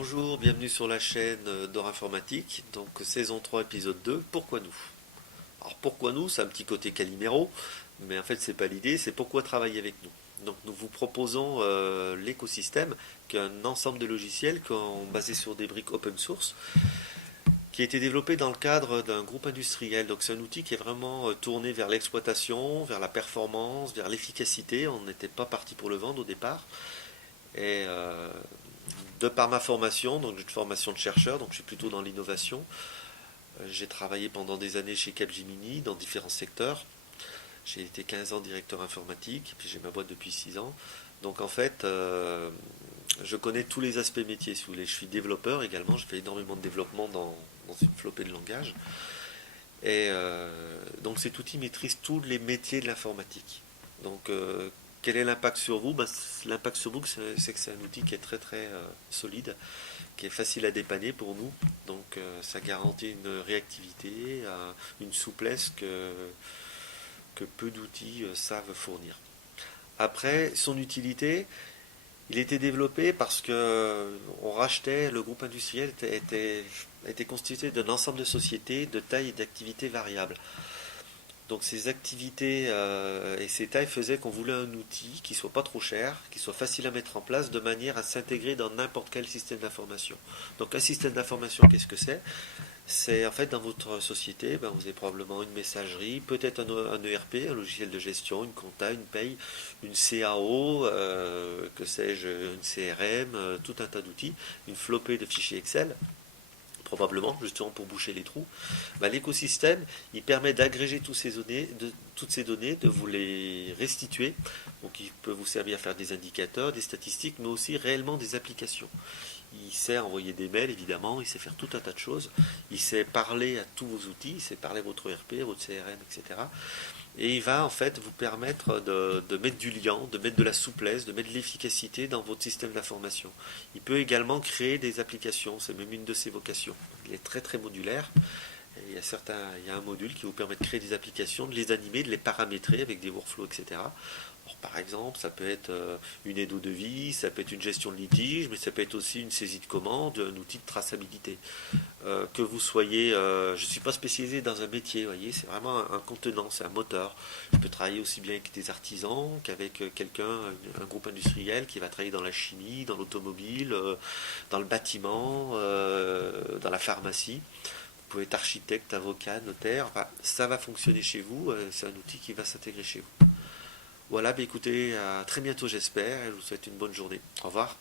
Bonjour, bienvenue sur la chaîne d'Or Informatique, donc saison 3 épisode 2, pourquoi nous? Alors pourquoi nous, c'est un petit côté Calimero, mais en fait c'est pas l'idée, c'est pourquoi travailler avec nous. Donc nous vous proposons l'écosystème, qui est un ensemble de logiciels basés sur des briques open source, qui a été développé dans le cadre d'un groupe industriel. Donc c'est un outil qui est vraiment tourné vers l'exploitation, vers la performance, vers l'efficacité. On n'était pas parti pour le vendre au départ. Et de par ma formation, donc j'ai une formation de chercheur, donc je suis plutôt dans l'innovation. J'ai travaillé pendant des années chez Capgemini dans différents secteurs. J'ai été 15 ans directeur informatique, puis j'ai ma boîte depuis 6 ans. Donc en fait, je connais tous les aspects métiers, si vous voulez. Je suis développeur également, je fais énormément de développement dans une flopée de langage. Et donc cet outil maîtrise tous les métiers de l'informatique. Donc quel est l'impact sur vous? L'impact sur vous, c'est que c'est un outil qui est très très solide, qui est facile à dépanner pour nous. Donc ça garantit une réactivité, une souplesse que peu d'outils savent fournir. Après, son utilité, il était développé parce que on rachetait, le groupe industriel était constitué d'un ensemble de sociétés de taille et d'activités variables. Donc ces activités et ces tailles faisaient qu'on voulait un outil qui soit pas trop cher, qui soit facile à mettre en place de manière à s'intégrer dans n'importe quel système d'information. Donc un système d'information, qu'est-ce que c'est? C'est en fait dans votre société, vous avez probablement une messagerie, peut-être un ERP, un logiciel de gestion, une compta, une paye, une CAO, que sais-je, une CRM, tout un tas d'outils, une flopée de fichiers Excel probablement, justement pour boucher les trous. L'écosystème, il permet d'agréger toutes ces données, de vous les restituer. Donc il peut vous servir à faire des indicateurs, des statistiques, mais aussi réellement des applications. Il sait envoyer des mails, évidemment, il sait faire tout un tas de choses. Il sait parler à tous vos outils, il sait parler à votre ERP, à votre CRM, etc. Et il va en fait vous permettre de mettre du lien, de mettre de la souplesse, de mettre de l'efficacité dans votre système d'information. Il peut également créer des applications, c'est même une de ses vocations. Il est très très modulaire. Et il y a un module qui vous permet de créer des applications, de les animer, de les paramétrer avec des workflows, etc. Alors, par exemple, ça peut être une aide au devis, ça peut être une gestion de litige, mais ça peut être aussi une saisie de commande, un outil de traçabilité. Que vous soyez, je ne suis pas spécialisé dans un métier, vous voyez, c'est vraiment un contenant, c'est un moteur. Je peux travailler aussi bien avec des artisans qu'avec quelqu'un, un groupe industriel qui va travailler dans la chimie, dans l'automobile, dans le bâtiment, dans la pharmacie. Vous pouvez être architecte, avocat, notaire, enfin, ça va fonctionner chez vous, c'est un outil qui va s'intégrer chez vous. Voilà, écoutez, à très bientôt j'espère, et je vous souhaite une bonne journée. Au revoir.